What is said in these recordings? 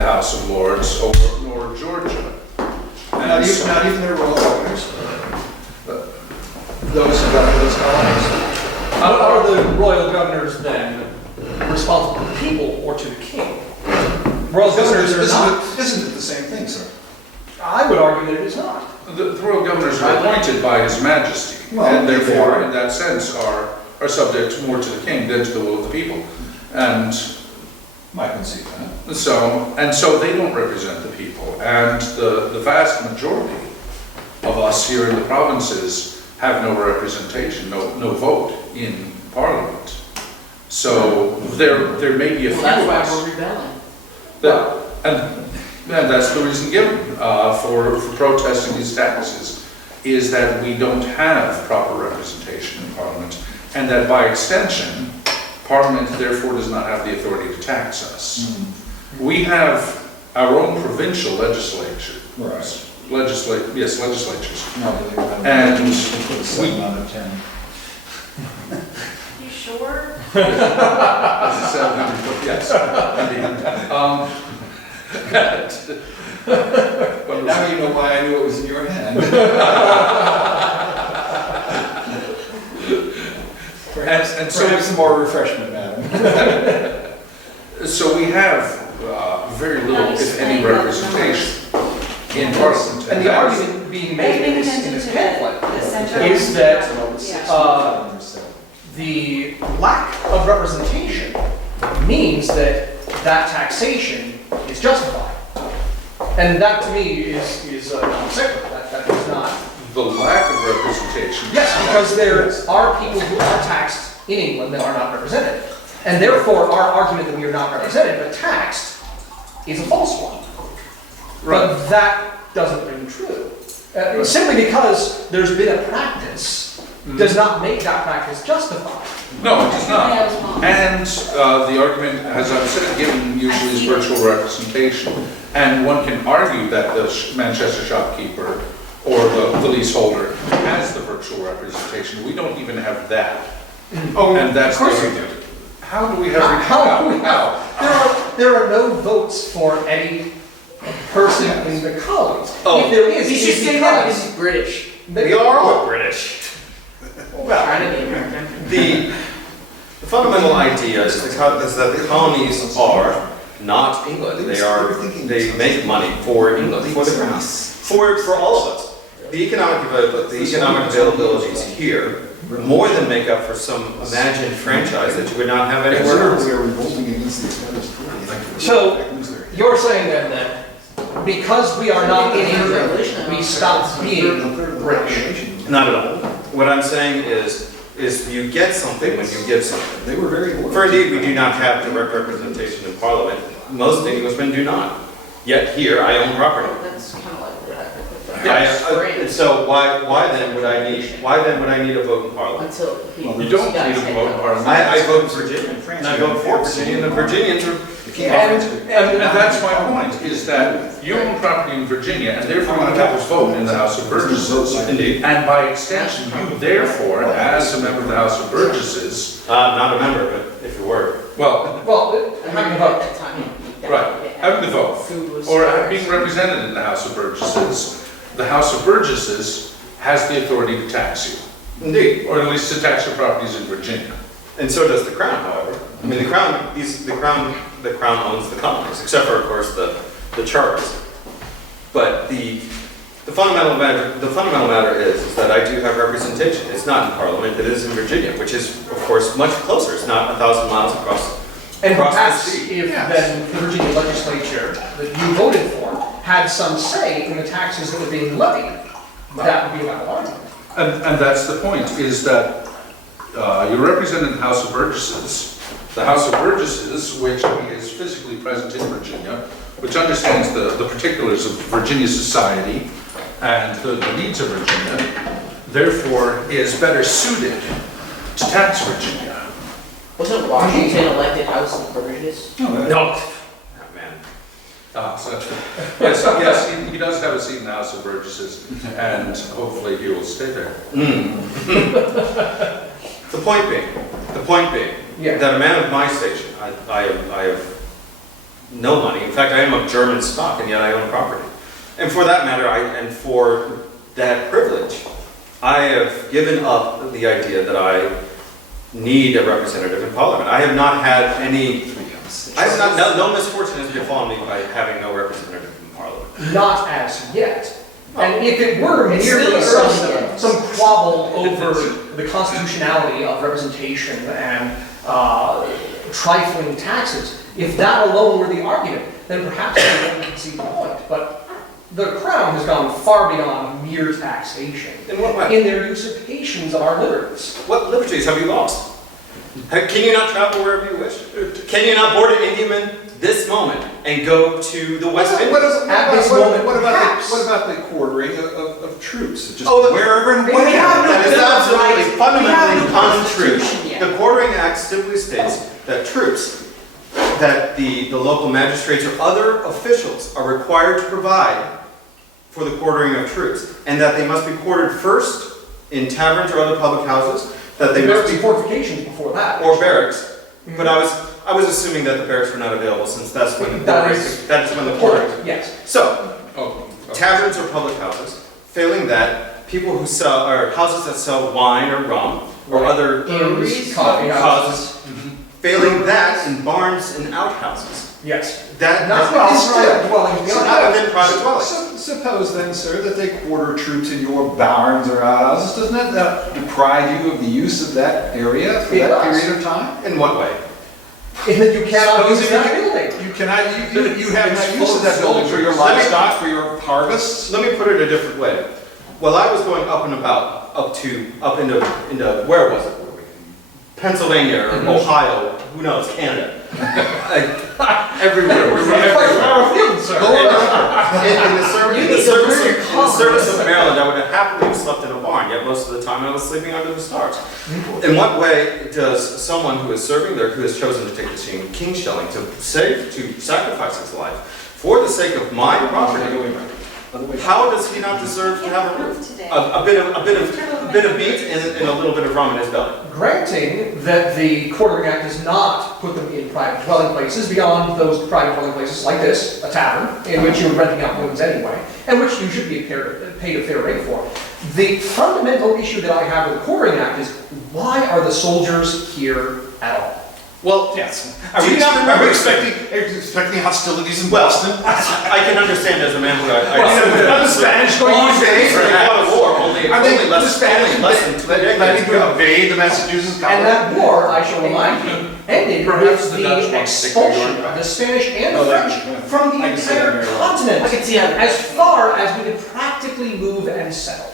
House of Lords nor Georgia. Not even their royal governors? Those who govern those colonies? Are the royal governors then responsible to the people or to the king? Royal governors are not. Isn't it the same thing, sir? I would argue that it is not. The royal governors are appointed by His Majesty, Well, and they therefore, are. in that sense, are subject more to the king than to the will of the people. And I can see that. so they don't represent the people. And the vast majority of us here in the provinces have no representation, no vote in Parliament. So there may be a few Well, of that's why us. we're rebelling. And that's the reason given for protesting these taxes, is that we don't have proper representation in Parliament, and that by extension, Parliament therefore does not have the authority to tax us. We have our own provincial legislature. Right. Legislatures. No, but they have- And they put a 7 out of 10. You sure? As I said, yes, indeed. Now you know why I knew it was in your hand. And so Perhaps some more refreshment, madam. So we have very little, if any, representation in Parliament. And the argument being made in this pamphlet is that the lack of representation means that taxation is justified. And that to me is non sequitur. That is not. The lack of representation. Yes, because there are people who are taxed in England that are not represented. And therefore our argument that we are not represented but taxed is a false one. But that doesn't ring true. Simply because there's been a practice does not make that practice justified. No, it does not. Yeah, it was wrong. And the argument, as I've said, given usually is virtual representation. And one can argue that the Manchester shopkeeper or the leaseholder has the virtual representation. We don't even have that. Oh, And that's of course the we do. argument. How do we have? How? There are no votes for any person in the colonies. Oh. If there is, You it's should say that because because he's British. We are all British. Trying to be American. The fundamental idea is that the colonies are not England. They make money for England, for the crown, for all of us. The economic availabilities here more than make up for some imagined franchise that you would not have anywhere else. We are revolting against the established authority. So you're saying then that because we are not in England, we stop being British. Not at all. What I'm saying is you get something when you give something. They were very loyal. For indeed, we do not have direct representation in Parliament. Most Englishmen do not. Yet here, I own property. That's kind of like what So why then would I need a vote in Parliament? Until You don't need a vote in Parliament. I vote in Virginia, and I vote for Virginia, and the Virginians are. And that's my point, is that you own property in Virginia, and therefore you have a vote in the House of Burgesses. Indeed. And by extension, you therefore, as a member of the House of Burgesses, Not a member, but if you were. well, Having a vote. At that time. right, having the vote, Food was or scarce. being represented in the House of Burgesses, the House of Burgesses has the authority to tax you, Indeed. or at least to tax your properties in Virginia. And so does the Crown, however. I mean, the Crown owns the colonies, except for, of course, the charters. But the fundamental matter is that I do have representation. It's not in Parliament, it is in Virginia, which is, of course, much closer. It's not 1,000 miles across And the perhaps sea. if then the Virginia legislature that you voted for had some say in the taxes that were being levied, that would be a valid argument. And that's the point, is that you're represented in the House of Burgesses. The House of Burgesses, which is physically present in Virginia, which understands the particulars of Virginia society and the needs of Virginia, therefore is better suited to tax Virginia. Wasn't Washington elected House of Burgesses? No. Oh, man. Yes, he does have a seat in the House of Burgesses, and hopefully he will stay there. The point being, Yeah. that a man of my station, I have no money. In fact, I am of German stock, and yet I own property. And for that matter, and for that privilege, I have given up the idea that I need a representative in Parliament. I have not had any, no misfortune has befallen me by having no representative in Parliament. Not as yet. And if it were It's merely still early. some quabble over the constitutionality of representation and trifling taxes, if that alone were the argument, then perhaps everyone could see the point. But the Crown has gone far beyond mere taxation In what way? in their usurpations of our liberties. What liberties have you lost? Can you not travel wherever you wish? Can you not board an Indiaman this moment and go to the West Indies? At this moment, perhaps. What about the quartering of troops? Just Oh, wherever and we whenever. have no That is Bill of absolutely Rights. fundamentally We have no untrue. Constitution yet. The Quartering Act simply states that troops, that the local magistrates or other officials are required to provide for the quartering of troops, and that they must be quartered first in taverns or other public houses, that they There must must be, be fortifications before that. or barracks. But I was assuming that the barracks were not available, since that's when That is the quartering. Yes. So, Oh, taverns or public houses. Failing that, people who sell, or houses that sell wine or rum or other Breweries, coffee houses. causes. Failing that, in barns and outhouses. Yes. That Not well, within private dwellings. So beyond not that. within private dwellings. Suppose then, sir, that they quarter troops in your barns or outhouses. Doesn't that deprive you of the use of that area for It that does. period of time? In what way? In that you cannot use Supposing that building. You cannot, you have It's no use of that full of building for your soldiers. livestock, for your harvests. Let me put it a different way. While I was going up and about, up into where was it? Pennsylvania or Ohio, who knows, Canada. Everywhere. We were everywhere. In the service of Maryland, I would have happily have slept in a barn, yet most of the time I was sleeping under the stars. In what way does someone who is serving there, who has chosen to take the king shilling, to sacrifice his life for the sake of my property, how does he not deserve to have a roof? A bit of meat and a little bit of rum in his belly. Granting that the Quartering Act does not put them in private dwelling places beyond those private dwelling places like this, a tavern, in which you're renting out rooms anyway, and which you should be paid a fair rate for. The fundamental issue that I have with the Quartering Act is, why are the soldiers here at all? Well, Yes. Do you not remember- Are we expecting hostilities in well, Boston? I can understand as a man who Are the Spanish going to invade? for a war only Are they less than 2 planning decades to ago. invade the Massachusetts And colony? that war, I shall remind you, ended Perhaps with the Dutch the want to take expulsion New York of the Spanish and the Oh, French yeah. from the I can see that entire very well. continent, I can see how. as far as we could practically move and settle.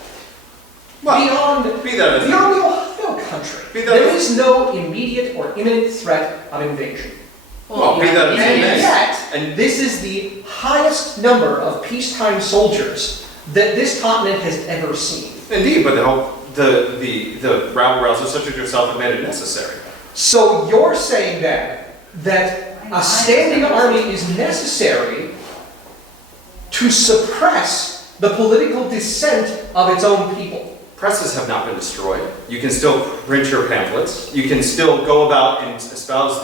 Well, Beyond be that as it Beyond the Ohio country, Be that there as- is no immediate or imminent threat of invasion. Well, be that as it And may. yet, And- this is the highest number of peacetime soldiers that this continent has ever seen. Indeed, but the rabble-rousers such as yourself have made it necessary. So you're saying then that a standing army is necessary to suppress the political dissent of its own people? Presses have not been destroyed. You can still print your pamphlets. You can still go about and espouse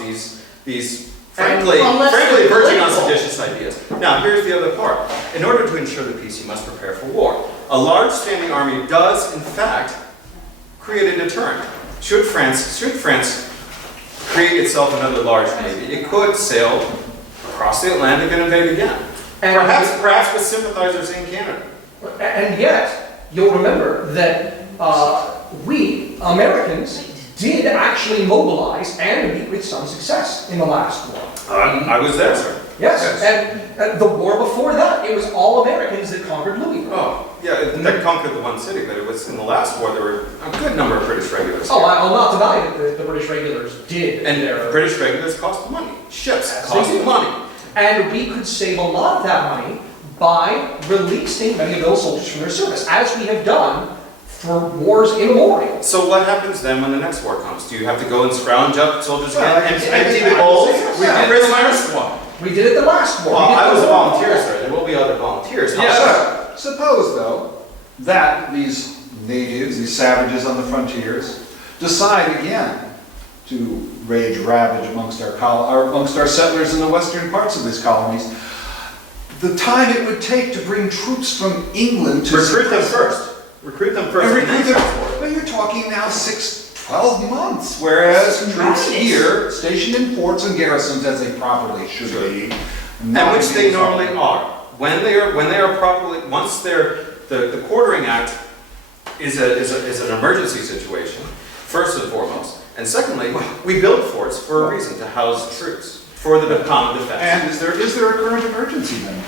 these frankly Unless they're verging on political. seditious ideas. Now, here's the other part. In order to ensure the peace, you must prepare for war. A large standing army does, in fact, create a deterrent. Should France create itself another large navy, it could sail across the Atlantic and invade again. And Perhaps with sympathizers in Canada. And yet, you'll remember that we, Americans, did actually mobilize and meet with some success in the last war. I was there, sir. Yes, and the war before that, it was all Americans that conquered Louisville. Oh, yeah, that conquered the one city, but it was in the last war, there were a good number of British regulars. Oh, I'll not deny that the British regulars did. And their- British regulars cost money. Ships Yes, cost they do. money. And we could save a lot of that money by releasing many of those soldiers from their service, as we have done for wars immemorial. So what happens then when the next war comes? Do you have to go and scrounge up soldiers Well, again? I can- Empty I can bowls? say We that. did prisoners? We did it the last war. Well, We did I the was a war volunteer, before. sir. There will be other volunteers. Yeah. So, suppose though, that these natives, these savages on the frontiers, decide again to rage ravage amongst our settlers in the western parts of these colonies, the time it would take to bring troops from England to Recruit them suppress- first. Recruit them first. And and then recruit them, transport. but you're talking now 12 months, whereas troops here, stationed in forts and garrisons as they properly should be. And which they normally are. When they are properly, once the quartering act is an emergency situation, first and foremost. And secondly, we build forts for a reason, to house troops, for the common defense. And is there a current emergency then?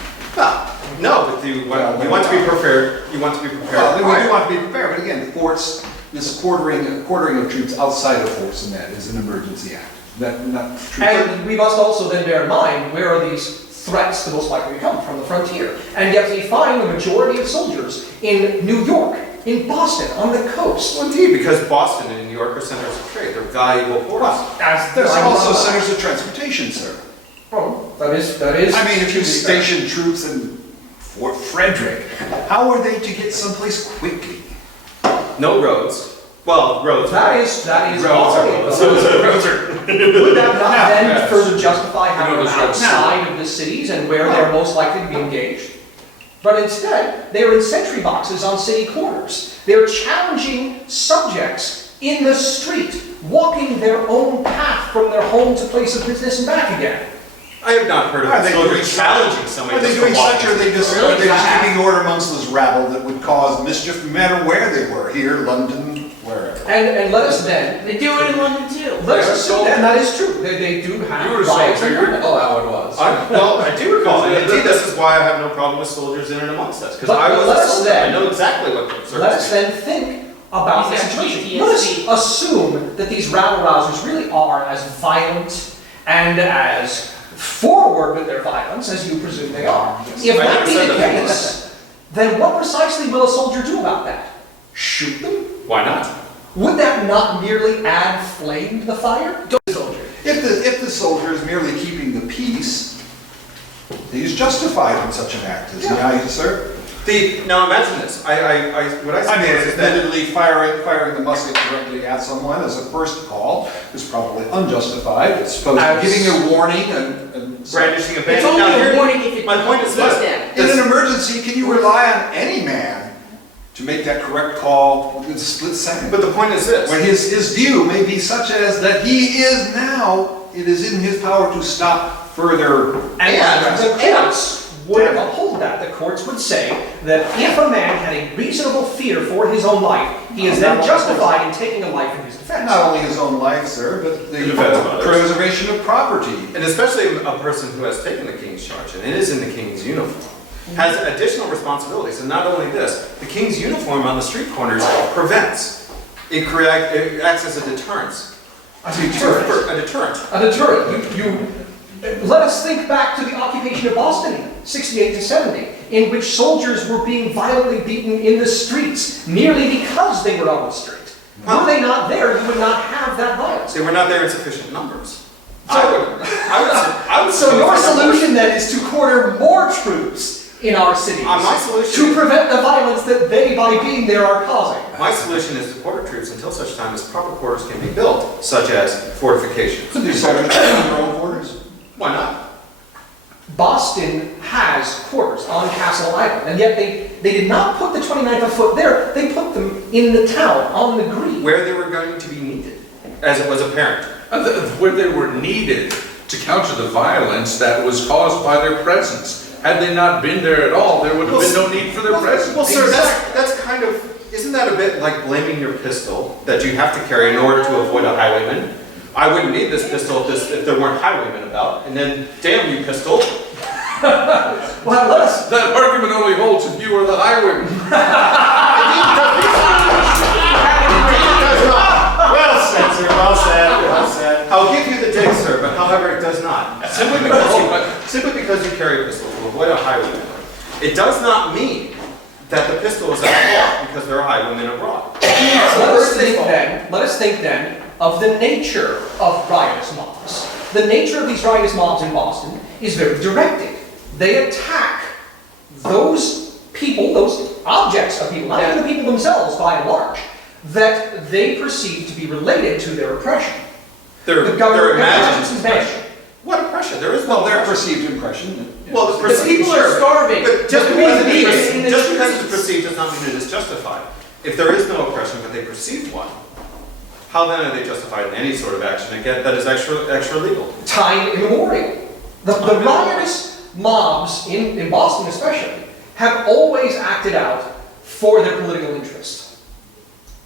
No, but you want to be prepared, you want to be Well, prepared. we do want to be prepared, but again, forts, this quartering of troops outside of forts and that is an emergency act. Not true. And we must also then bear in mind, where are these threats the most likely to come from? The frontier. And yet we find the majority of soldiers in New York, in Boston, on the coast. Well, indeed, because Boston and New York are centers of trade, they're valuable ports. As There's also centers of transportation, sir. Well, that is. I mean, if you station troops in Fort Frederick, how are they to get someplace quickly? No roads. Well, roads. That is Roads are already- roads. Would that not then Yes. further justify having them those roads. outside of the cities and where they're most likely to be engaged? But instead, they're in sentry boxes on city corners. They're challenging subjects in the street, walking their own path from their home to place of business and back again. I have not heard Are of they soldiers doing such? challenging somebody Are they just doing to walk. such, or are they just keeping order amongst this rabble that would cause mischief no matter where they were, here, London, wherever? And let us then, They do it in London too. let us assume, and that is true, they do have You were a riots soldier, in you London. recall how it was. Well, I do recall, and indeed, this is why I have no problem with soldiers in and amongst us, because But I was let a us soldier, then- I know exactly what the Let us circumstances. then think about the These are situation. Let us PTSD. assume that these rabble-rousers really are as violent and as forward with their violence as you presume they are. If I that never be said the that they case, then what precisely will a soldier do about that? Shoot them? Why not? Would that not merely add flame to the fire? Go, soldier. If the soldier is merely keeping the peace, he is justified in such an act, isn't he, sir? Now imagine this, what I I mean, suppose is that, admittedly, firing the musket directly at someone as a first call is probably unjustified. It's supposed to be giving a warning and brandishing a It's bandit. only Now, a here- warning if it my point is goes this. down. in an emergency, can you rely on any man to make that correct call within a split second? But the point is this. When his view may be such as that he is now, it is in his power to stop further. And the courts would uphold that. The courts would say that if a man had a reasonable fear for his own life, he is then justified in taking a life in his defense. Not only his own life, sir, but the defense of others. preservation of property. And especially a person who has taken the king's charge and is in the king's uniform, has additional responsibilities. And not only this, the king's uniform on the street corners prevents. It acts as a deterrence. A deterrent. A deterrent. A deterrent. Let us think back to the occupation of Boston, 68 to 70, in which soldiers were being violently beaten in the streets merely because they were on the street. Were they not there, you would not have that violence. They were not there in sufficient numbers. So- I would So your solution then is to quarter more troops in our cities My to solution, prevent the violence that they, by being there, are causing. my solution is to quarter troops until such time as proper quarters can be built, such as fortifications. Could these soldiers have their own quarters? Why not? Boston has quarters on Castle Island, and yet they did not put the 29th foot there, they put them in the town, on the green. Where they were going to be needed, as it was apparent. Where they were needed to counter the violence that was caused by their presence. Had they not been there at all, there would have been no need for their presence. Well, sir, that's kind of, isn't that a bit like blaming your pistol that you have to carry in order to avoid a highwayman? I wouldn't need this pistol if there weren't highwaymen about, and then, damn you, pistol. Well, let us, That argument only holds if you are the highwayman. Well said, sir, well said. I'll give you the dig, sir, but however, it does not. Simply because you carry a pistol to avoid a highwayman. It does not mean that the pistol is at fault because there are highwaymen abroad. let us think then of the nature of riotous mobs. The nature of these riotous mobs in Boston is very directed. They attack those people, those objects of people, not even the people themselves by and large, that they perceive to be related to their oppression. Their The government imagined has oppression. What oppression? There is no Well, their oppression. perceived impression. Well, the The perceived, people are sure. starving. But just They're because being it's beaten in the just because it's streets. perceived does not mean it is justified. If there is no oppression, but they perceive one, how then are they justified in any sort of action again that is extra legal? Time immemorial. The riotous mobs, in Boston especially, have always acted out for their political interest.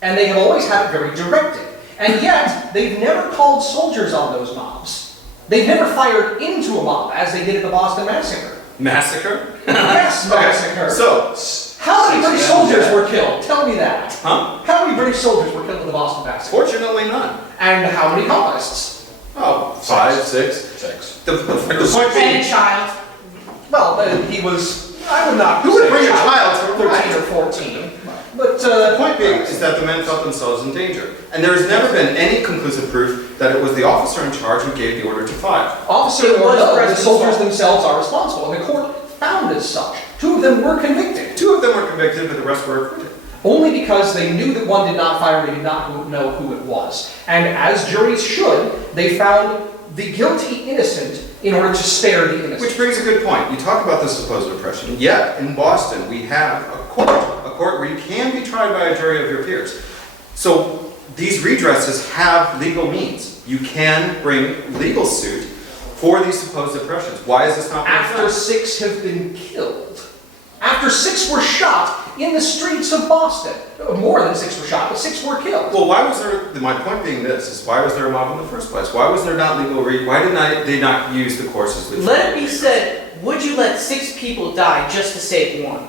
And they have always had it very directed. And yet, they've never called soldiers on those mobs. They've never fired into a mob, as they did at the Boston Massacre. Massacre? Yes, massacre. So, How many British soldiers were killed? Tell me that. huh? How many British soldiers were killed in the Boston Massacre? Fortunately, none. And how many colonists? Oh, 5, 6. The point And being, a child. Well, he was, I would not. Who would say bring a child to a 13 or 14. But, the point being is that the men felt themselves in danger. And there has never been any conclusive proof that it was the officer in charge who gave the order to fire. officer It or was no, the President soldiers Saul. themselves are responsible, and the court found as such. 2 of them were convicted, 2 of them were convicted, but the rest were acquitted. only because they knew that one did not fire and they did not know who it was. And as juries should, they found the guilty innocent in order to spare the innocent. Which brings a good point. You talk about the supposed oppression, yet in Boston we have a court where you can be tried by a jury of your peers. So these redresses have legal means. You can bring legal suit for these supposed oppressions. Why is this not being After done? 6 have been killed, after 6 were shot in the streets of Boston, more than 6 were shot, but 6 were killed. Well, why was there, my point being this, is why was there a mob in the first place? Why was there not legal why did they not use the courts as legal? Let it be said, would you let 6 people die just to save 1?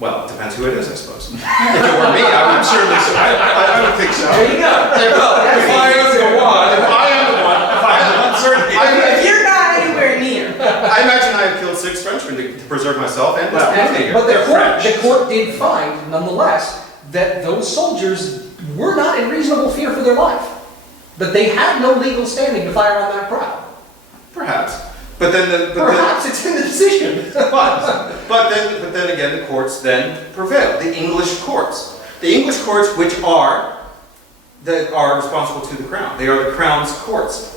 Well, it depends who it is, I suppose. If it were me, I would certainly, I would think so. There you go. If I am the one, certainly. If you're not anywhere near. I imagine I have killed 6 Frenchmen to preserve myself and this family here. But They're French. the court did find, nonetheless, that those soldiers were not in reasonable fear for their life. That they had no legal standing to fire on that crowd. Perhaps. But then Perhaps it's in the decision. but then again, the courts then prevail. The English courts. The English courts which are responsible to the crown. They are the crown's courts.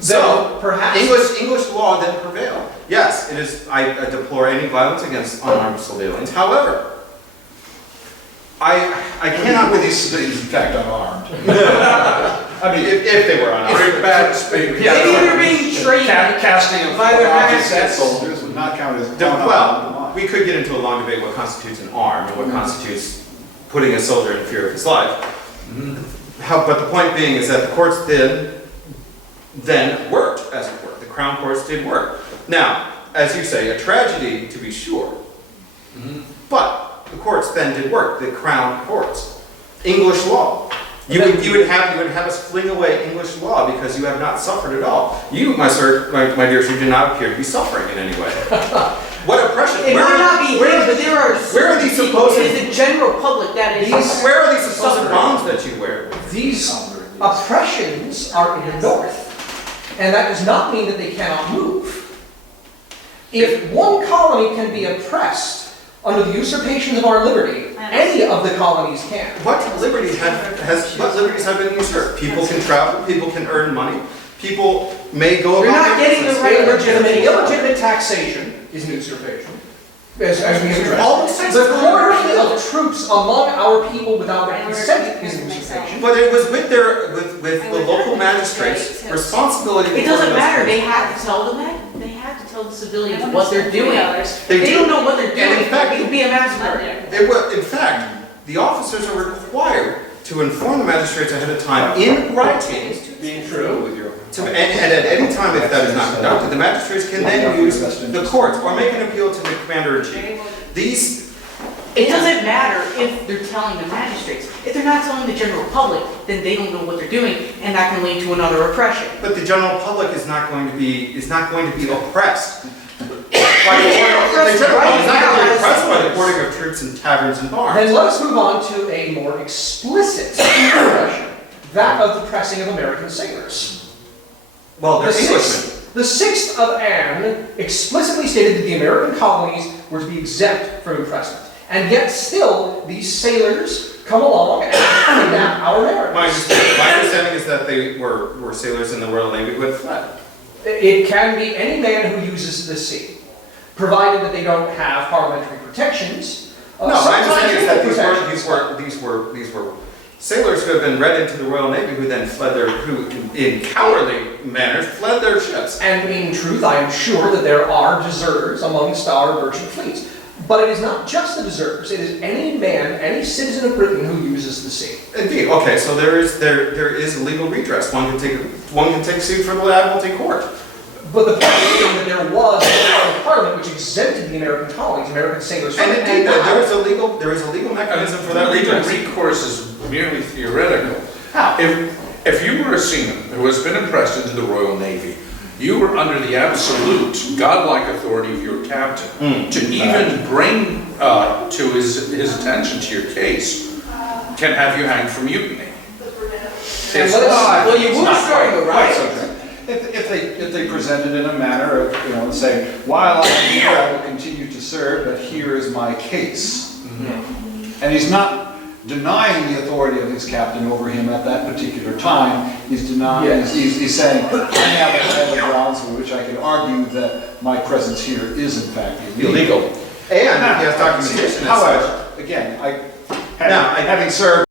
So Then perhaps English law then prevailed. Yes, it is. I deplore any violence against unarmed civilians. However, I cannot With believe these, in fact, unarmed. I mean, if they were unarmed. Very bad speaking. Maybe they're being trained. Casting of By their objects at masters. soldiers would not count as. Well, we could get into a long debate what constitutes an arm and what constitutes putting a soldier in fear of his life. But the point being is that the courts then worked, as it were. The crown courts did work. Now, as you say, a tragedy to be sure. But the courts then did work. The crown courts, English law. You would have us fling away English law because you have not suffered at all. You, my dear sir, do not appear to be suffering in any way. What oppression? It might not be him, but there are where are these certain people supposed- in the general public that is. Where are these supposed suffering. bonds that you wear? these oppressions are in the north. And that does not mean that they cannot move. If one colony can be oppressed under the usurpations of our liberty, any of the colonies can. What liberties have been usurped? People can travel, people can earn money, people may go You're about not their getting the business. right Illegitimate taxation is an usurpation. As we have addressed. All these things The are quartering of troops among our people without their consent is an usurpation. But it was with the local magistrates' responsibility. It before doesn't those matter, things. they have to tell them that, they have to tell the civilians what they're doing. If They they do. don't know what they're And in doing, fact- it could be a massacre. In fact, the officers are required to inform the magistrates ahead of time in writing. Being true. With your. And at any time, if that is not conducted, the magistrates can then use the courts or make an appeal to the commander-in-chief. It doesn't matter if they're telling the magistrates. If they're not telling the general public, then they don't know what they're doing, and that can lead to another oppression. But the general public is not going to be oppressed. By the general public is not going to be oppressed by the quartering of troops in taverns and bars. Then let us move on to a more explicit oppression, that of the pressing of American sailors. Well, they're The Englishmen. The 6th of Anne explicitly stated that the American colonies were to be exempt from impressment. And yet still, these sailors come along and kidnap our My mariners. understanding is that they were sailors in the Royal Navy who had fled. It can be any man who uses the sea, provided that they don't have parliamentary protections. No, my Sometimes understanding is that legal these were sailors who had been read into the Royal Navy who then fled who in cowardly manners fled their ships. And in truth, I am sure that there are deserters amongst our merchant fleets. But it is not just the deserters, it is any man, any citizen of Britain who uses the sea. Indeed. Okay, so there is legal redress. One can take suit for the Admiralty Court. But the point being that there was an act of parliament which exempted the American colonies, American sailors from And it. indeed, now- there is a legal mechanism for that Legal redress. recourse is merely theoretical. How? If you were a seaman who has been impressed into the Royal Navy, you were under the absolute godlike authority of your captain to even bring to his attention to your case can have you hanged for mutiny. And It's let us- not- well, you it's would not start quite- the Quite riot. so, Jim. If they present it in a manner of, saying, while I'm here, I will continue to serve, but here is my case. And he's not denying the authority of his captain over him at that particular time. He's denying, Yes. he's saying, I have a grounds for which I can argue that my presence here is in fact illegal. Illegal. And he has documentation. However, again, Now, having served